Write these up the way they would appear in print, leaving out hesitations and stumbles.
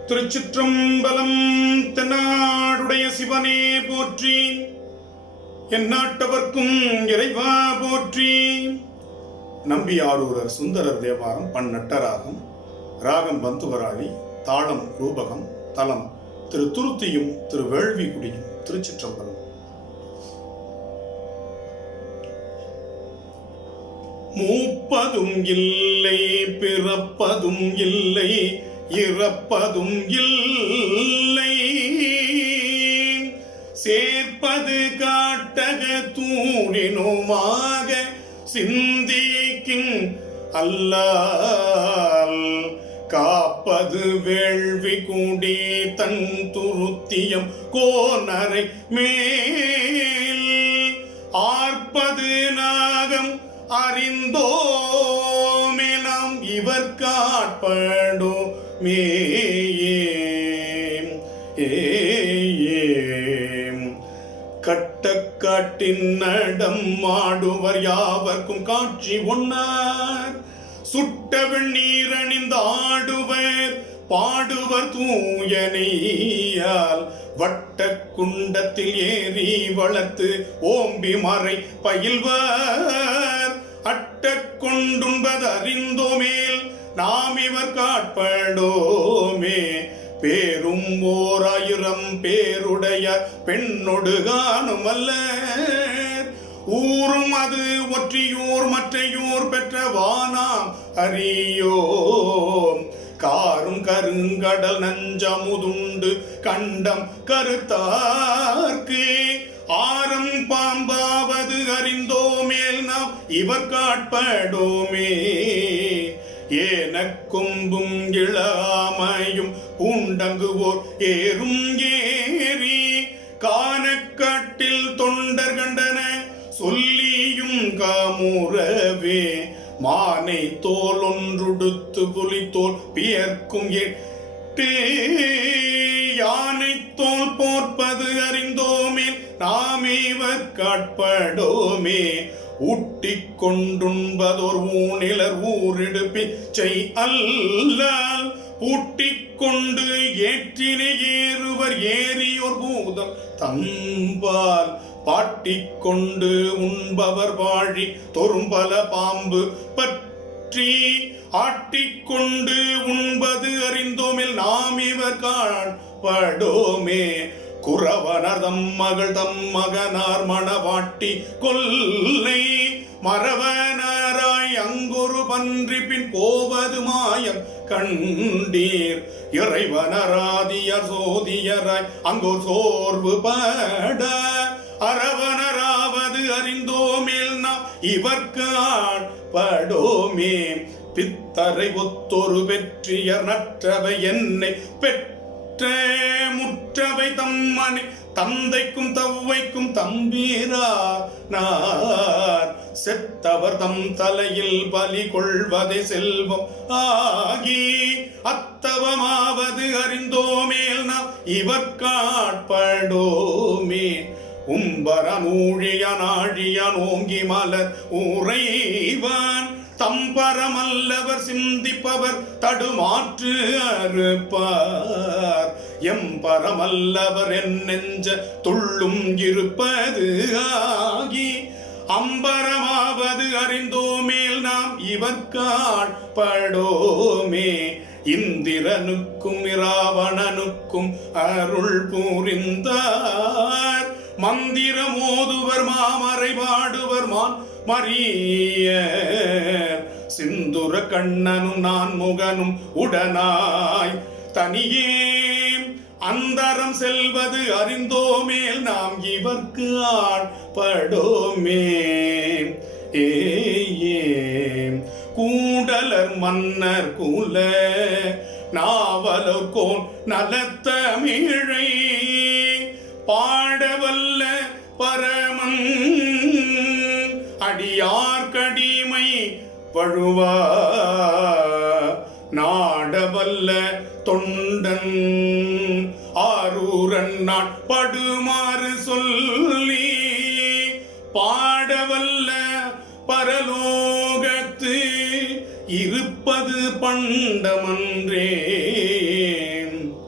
திருச்சிற்றம்பலம். தென்னாடுடைய சிவனே போற்றி, எந்நாட்டவர்க்கும் இறைவா போற்றி. நம்பியாரூரர் சுந்தரர் தேவாரம். பன்னட்டராகம். ராகம் பந்துவராளி. தாளம் ரூபகம். தலம் திரு துருத்தியும் திரு வேள்விக்குடியும். திருச்சிற்றம்பலம். மூப்பதும் இல்லை, பிறப்பதும் இல்லை, இறப்பதும் இல்லை, சேர்ப்பது காட்டக தூணினுமாக சிந்திக்கும் அல்லால் காப்பது வேள்வி கூடி தன் துருத்தியம் கோனரை மேல் ஆர்ப்பது நாகம் அறிந்தோமே நாம் இவர் காட்படோ கட்டக்காட்டின் நடம் ஆடுவர் யாவர்க்கும் காட்சி ஒன்னார் சுட்ட வெண்ணீர் அணிந்து ஆடுவர் பாடுவர் தூயனையால் வட்ட குண்டத்தில் ஏறி வளர்த்து ஓம்பி மறை பயில்வர் அட்ட கொண்டுண்பது அறிந்தோமேல் நாம் இவர் காட்படோமே பேரும் ஓர் ஆயிரம் பேருடைய பெண்ணொடு காணும் அல்ல ஊரும் அது ஒற்றியூர் மற்றையூர் பெற்ற வானாம் அறியோம் காரும் கருங்கடல் நஞ்சமுதுண்டு கண்டம் கருத்தார்க்கு ஆரம் பாம்பாவது அறிந்தோமேல் நாம் இவர் காட்படோமே ஏன கொம்பும் இளமையும் பூண்டங்குவோர் ஏறும் ஏறி கானக்காட்டில் தொண்டர் கண்டன சொல்லியும் காமுறவே மானை தோல் ஒன்றுடுத்து புலித்தோல் பியர்க்கும் எட்டு யானை தோல் போர்ப்பது அறிந்தோமே நாம் இவர் காட்படோமே ஊட்டி கொண்டுண்பதோர் ஊனிலர் ஊரிடு பிச்சை அல்லால் பூட்டிக் கொண்டு ஏற்றினை ஏறுவர் ஏறியோர் பூதம் தம்பால் பாட்டிக் கொண்டு உண்பவர் வாழி தொரும்பல பாம்பு பற்றி ஆட்டிக்கொண்டு உண்பது அறிந்தோமில் நாம் இவர் காண்படோமே குறவனர் தம் மகள் தம் மகனார் மணவாட்டி கொல்லை மறவனராய் அங்கொரு பன்றி பின் போவது மாயம் கண்டீர் இறைவனராதியர் சோதியராய் அங்கோர் சோர்வு பட அரவனராவது அறிந்தோமேல் நாம் இவர்க்கு ஆட்படோமே பித்தரை ஒத்தொரு வெற்றியர் நற்றவை என்னை பெற்ற முற்றவை தம்மனை தந்தைக்கும் தவ்வைக்கும் தம்பீரானார் செத்தவர் தம் தலையில் பலி கொள்வதை செல்வம் ஆகி அத்தவமாவது அறிந்தோமேல் நாம் இவர் காட்படோமே உம்பரனூழிய நாழிய நோங்கி மலர் உறைவான் தம்பரமல்லவர் சிந்திப்பவர் தடுமாற்று அறுப்பார் எம்பரமல்லவர் என் நெஞ்ச துள்ளும் இருப்பது ஆகி அம்பரமாவது அறிந்தோமேல் நாம் இவர் காட்படோமே இந்திரனுக்கும் இராவணனுக்கும் அருள் புரிந்தார் மந்திரம் ஓதுவர் மாமறை பாடுவர் மான் மரிய சிந்துர கண்ணனும் நான் முகனும் உடனாய் தனியே அந்தரம் செல்வது அறிந்தோமேல் நாம் இவர்க்கு ஆட்படோமே கூடலர் மன்னர் கூல நாவலர் கோன் நலத்தமிழை பாடவல்ல பரமன் அடியார் கடிமை வழுவா நாடவல்ல தொண்டன் ஆரூரன் நான் படுமாறு சொல்லி பாடவல்ல பரலோகத்து இருப்பது பண்டமன்றே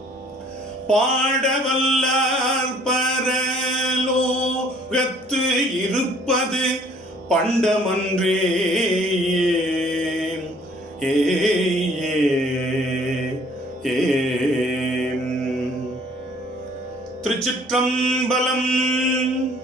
பாடவல்லார் பரலோகத்து இருப்பது பண்டமன்றே. ஏ திருச்சிற்றம்பலம்.